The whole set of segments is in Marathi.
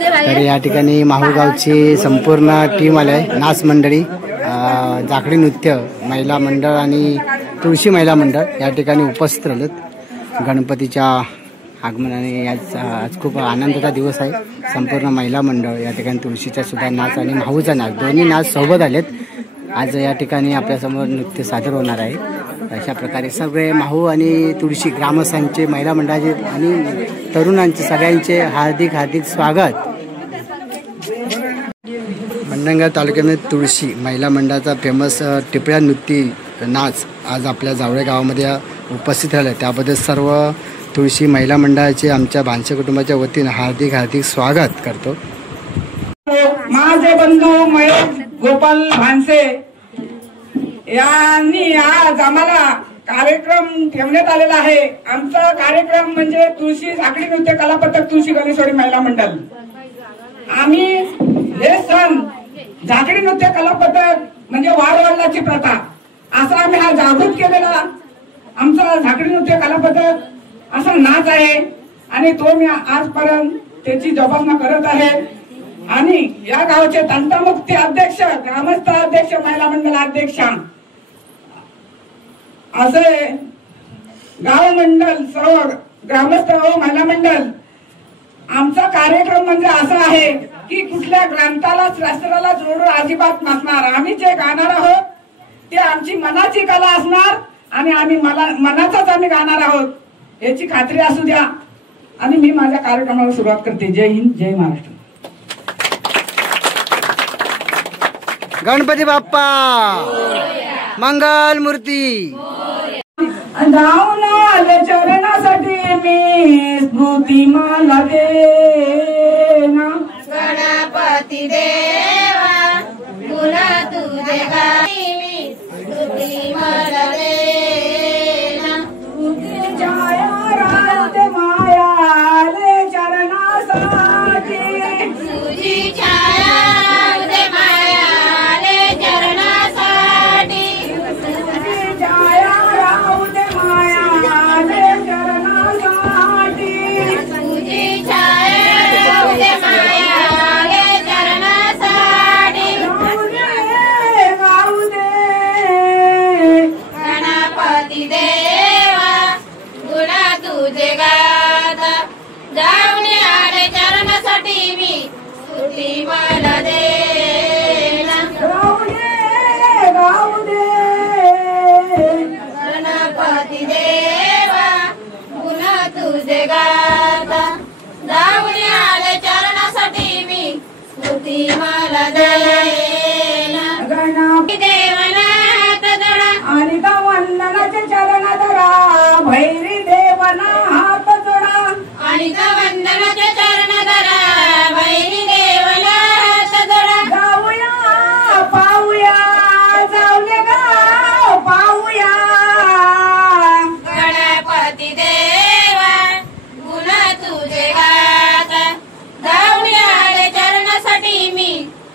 तर या ठिकाणी माहूगावची संपूर्ण टीम आली आहे, नाच मंडळी, जाखडी नृत्य महिला मंडळ आणि तुळशी महिला मंडळ या ठिकाणी उपस्थित राहिलेत गणपतीच्या आगमनाने। आज खूप आनंदाचा दिवस आहे। संपूर्ण महिला मंडळ या ठिकाणी तुळशीचा सुद्धा नाच आणि माहूचा नाच दोन्ही नाच सोबत आलेत। आज या ठिकाणी आपल्यासमोर नृत्य सादर होणार आहे। अशा प्रकारे सगळे माहू आणि तुळशी ग्रामस्थांचे, महिला मंडळाचे आणि तरुणांचे सगळ्यांचे हार्दिक हार्दिक स्वागत। मंडणगड तालुक्यामध्ये तुळशी महिला मंडळाचा फेमस टिपऱ्या नृत्य नाच आज आपल्या जावळे गावामध्ये उपस्थित राहिले, त्याबद्दल सर्व तुळशी महिला मंडळाचे आमच्या भानसे कुटुंबाच्या वतीने हार्दिक हार्दिक स्वागत करतो। माझे बंधू महेश गोपाल भानसे यांनी आज आम्हाला कार्यक्रम ठेवण्यात आलेला आहे। आमचा कार्यक्रम म्हणजे तुळशी जाखडी नृत्य कला पथक तुळशी गणेशवाडी महिला मंडळ। आम्ही हे सण जाखडी नृत्य कला पथक म्हणजे वाडवडिलाची प्रथा असा आम्ही हा जागृत केलेला आमचा जाखडी नृत्य कला पथक असा नाच आहे आणि तो मी आजपर्यंत त्याची जोपासना करत आहे। आणि या गावाचे तंटामुक्ती अध्यक्ष, ग्रामस्थ अध्यक्ष, महिला मंडळ अध्यक्ष असे गाव मंडळ सर्व ग्रामस्थ व महिला मंडळ आमचा कार्यक्रम म्हणजे असा आहे की कुठल्या ग्रंथाला शास्त्राला जोडून अजिबात नसणार। आम्ही जे गाणार आहोत ते आमची मनाची कला असणार आणि आम्ही मनाचाच आम्ही गाणार आहोत याची खात्री असू द्या। आणि मी माझ्या कार्यक्रमाला सुरुवात करते। जय हिंद, जय महाराष्ट्र। गणपती बाप्पा मंगल मूर्ती। जाऊन आले चरणासाठी मी स्मृती मला देना गणपती देवा तुला तुझे गाई मी स्मृती मला देना तुझी छाया राहते माया आले चरणासाठी तुझी छाया राहते माया आले चरणासाठी तुझी छाया राहते माया आले चरणासाठी तुझी छाया राहते माया आले चरणासाठी गाऊ दे गणपती देवा गुणा तुझे गाता जाऊन आले चरणासाठी मी स्तुती मला देना गाऊ दे गणपती देवा गुणा तुझे गाता जाऊन आले चरणासाठी मी स्तुती मला देना गणपती देवनाथ दडा आणि त्या वंदनाचे चरण धरा भैरी देवना हात जोडा आणि वंदनाचे चरण धरा वैरी देवला हात जोडा जाऊया पाहूया जाऊले गाव पाहूया गणपती देवा गुणा तुझे गाता जाऊन आले चरणासाठी मी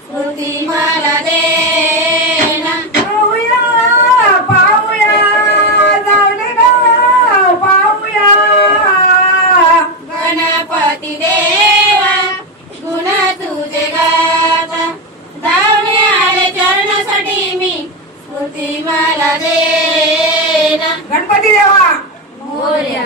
स्मृती मला देना पाहूया पाहूया जाऊले गाव पाहूया गणपती देवा गुणा तुझे गाता जाऊन आले चरणासाठी मी स्मृती मला देना गणपती देवा मोरया।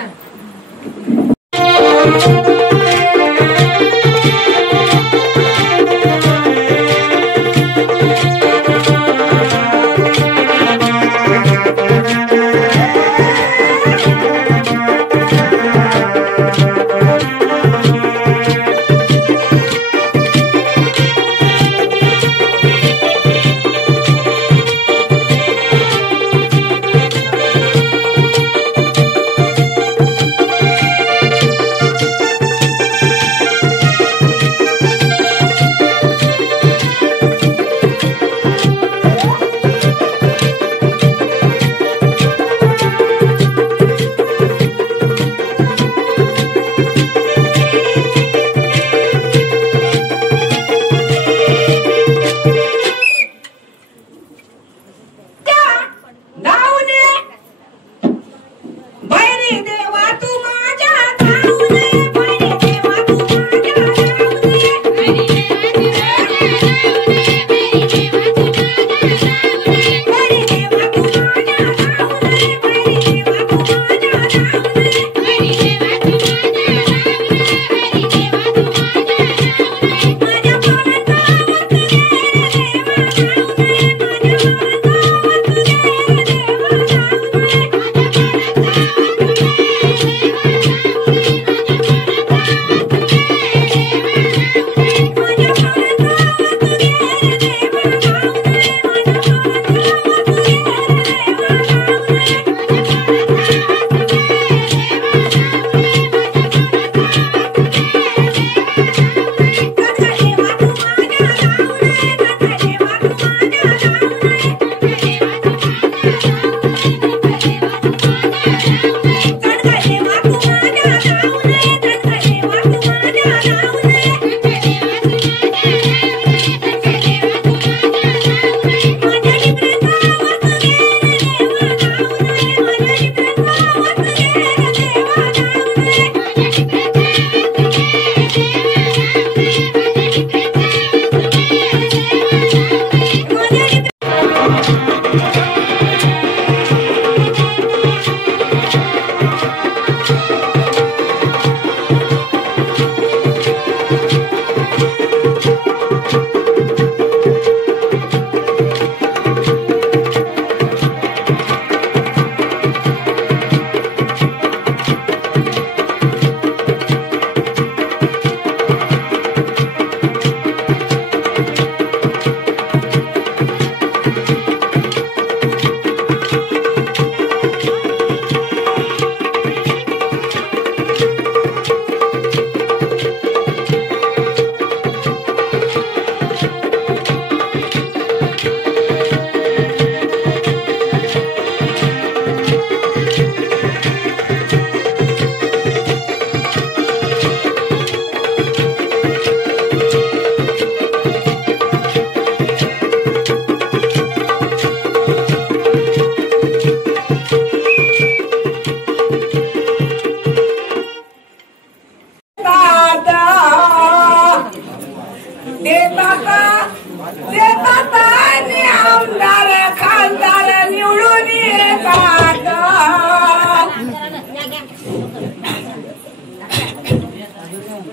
देतात आणि आमदार खासदार निवडून येतात.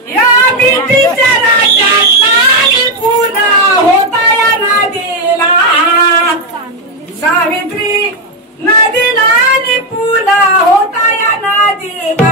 या भीतीच्या राज्यात पुन्हा होता या नदीला सावित्री नदीला आणि पुन्हा होता या नदीला.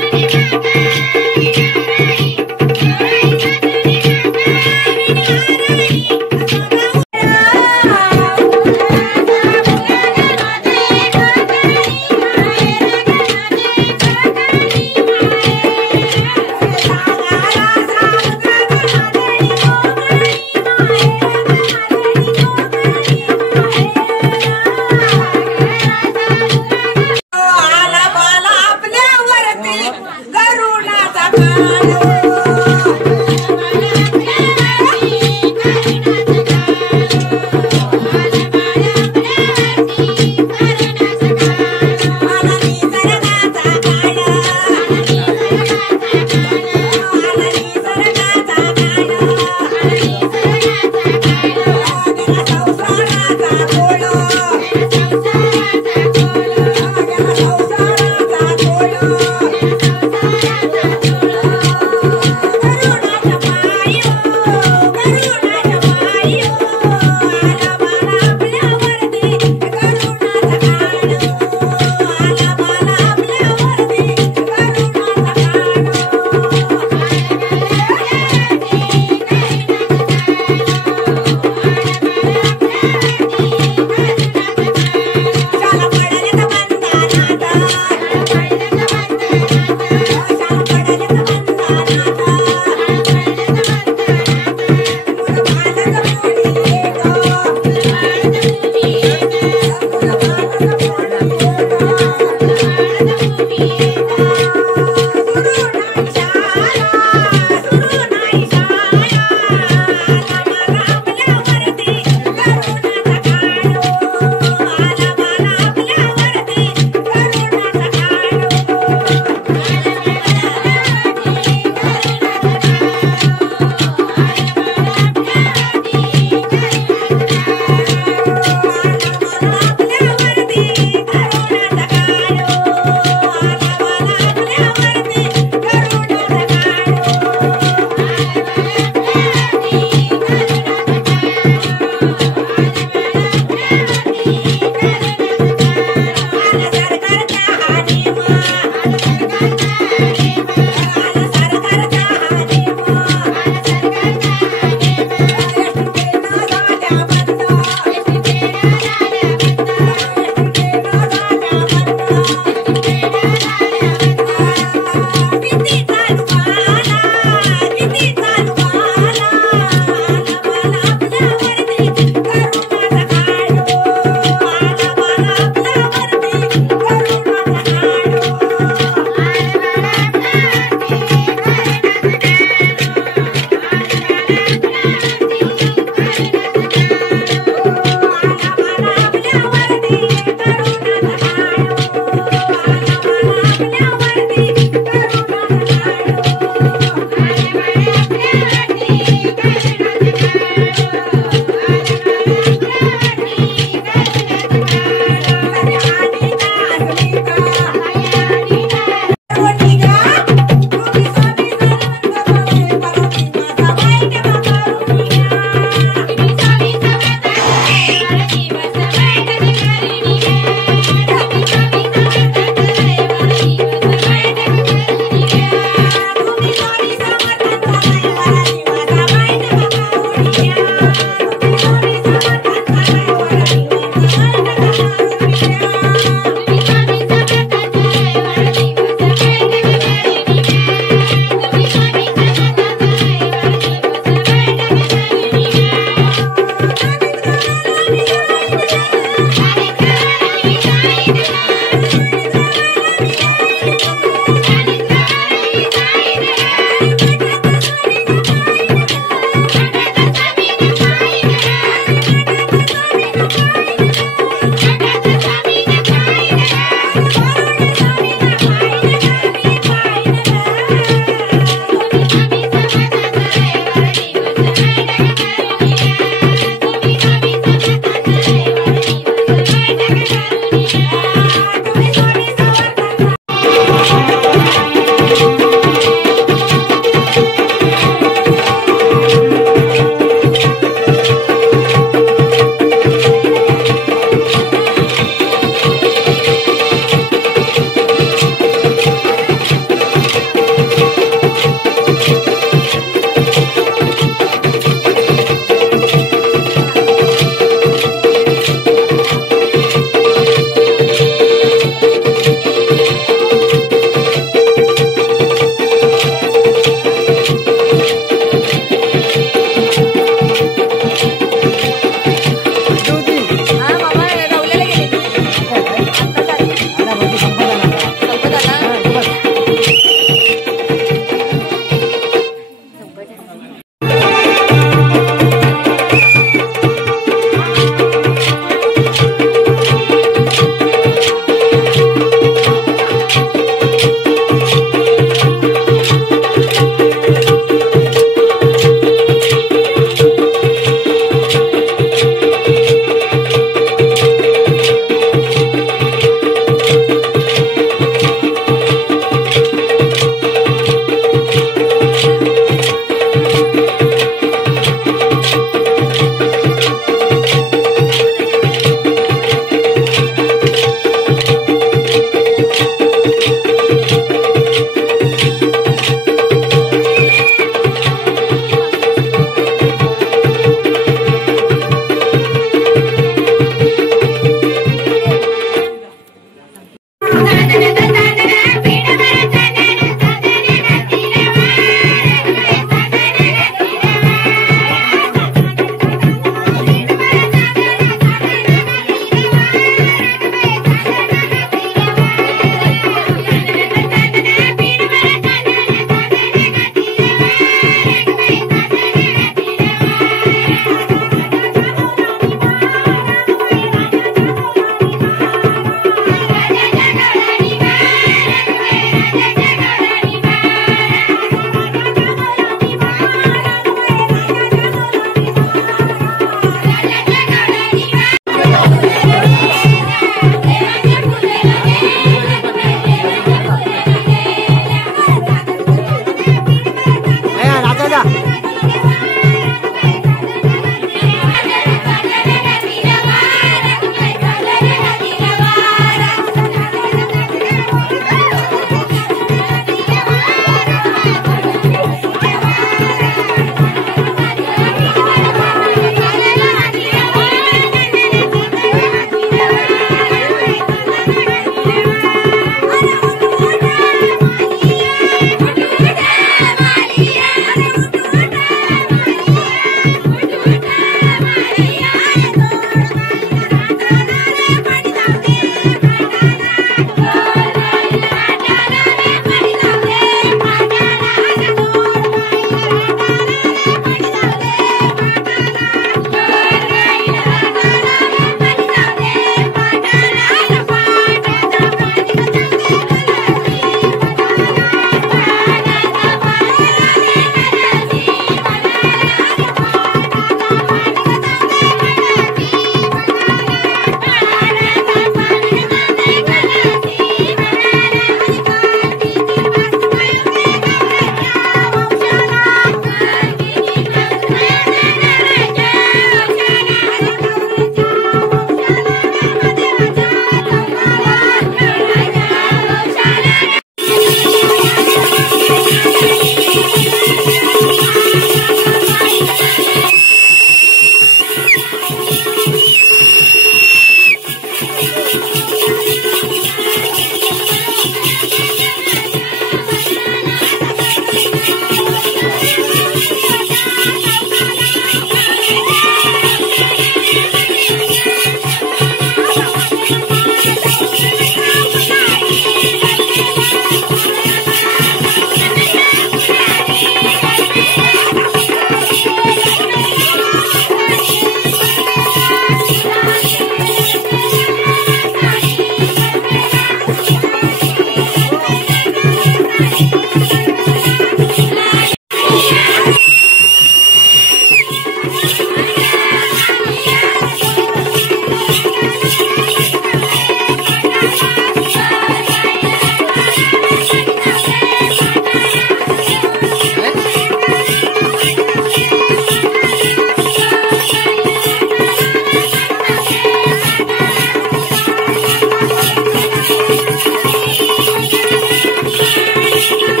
Thank you.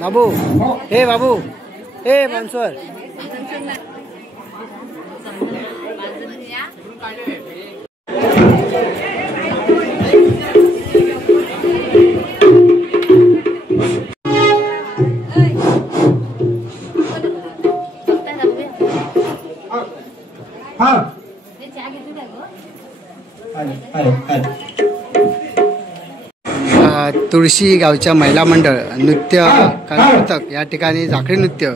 बाबू हे बाबू हे मनसोर तुळशी गावच्या महिला मंडळ नृत्य कलापथक या ठिकाणी झाकडी नृत्य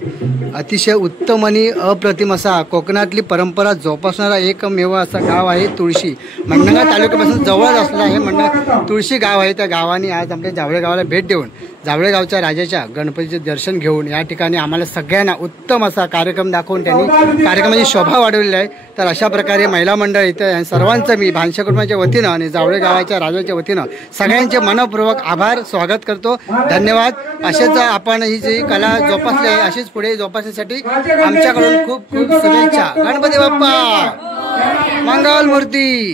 अतिशय उत्तम आणि अप्रतिम असा कोकणातली परंपरा जोपासणारा एकमेव असा गाव आहे तुळशी. मंडणगड तालुक्यापासून जवळ असलं हे तुळशी गाव आहे. त्या गावाने आज आपल्या जावळे गावाला भेट देऊन जावळे गावच्या राजाच्या गणपतीचे दर्शन घेऊन या ठिकाणी आम्हाला सगळ्यांना उत्तम असा कार्यक्रम दाखवून त्यांनी कार्यक्रमाची शोभा वाढवलेली आहे. तर अशा प्रकारे महिला मंडळ इथं सर्वांचं मी भानशे कुटुंबाच्या वतीनं आणि जावळे गावाच्या राजाच्या वतीनं सगळ्यांचे मनपूर्वक आभार स्वागत करतो. धन्यवाद. असेच आपण ही जी कला जोपासली आहे अशीच पुढे जोपासण्यासाठी आमच्याकडून खूप खूप शुभेच्छा. गणपती बाप्पा मंगल मूर्ती.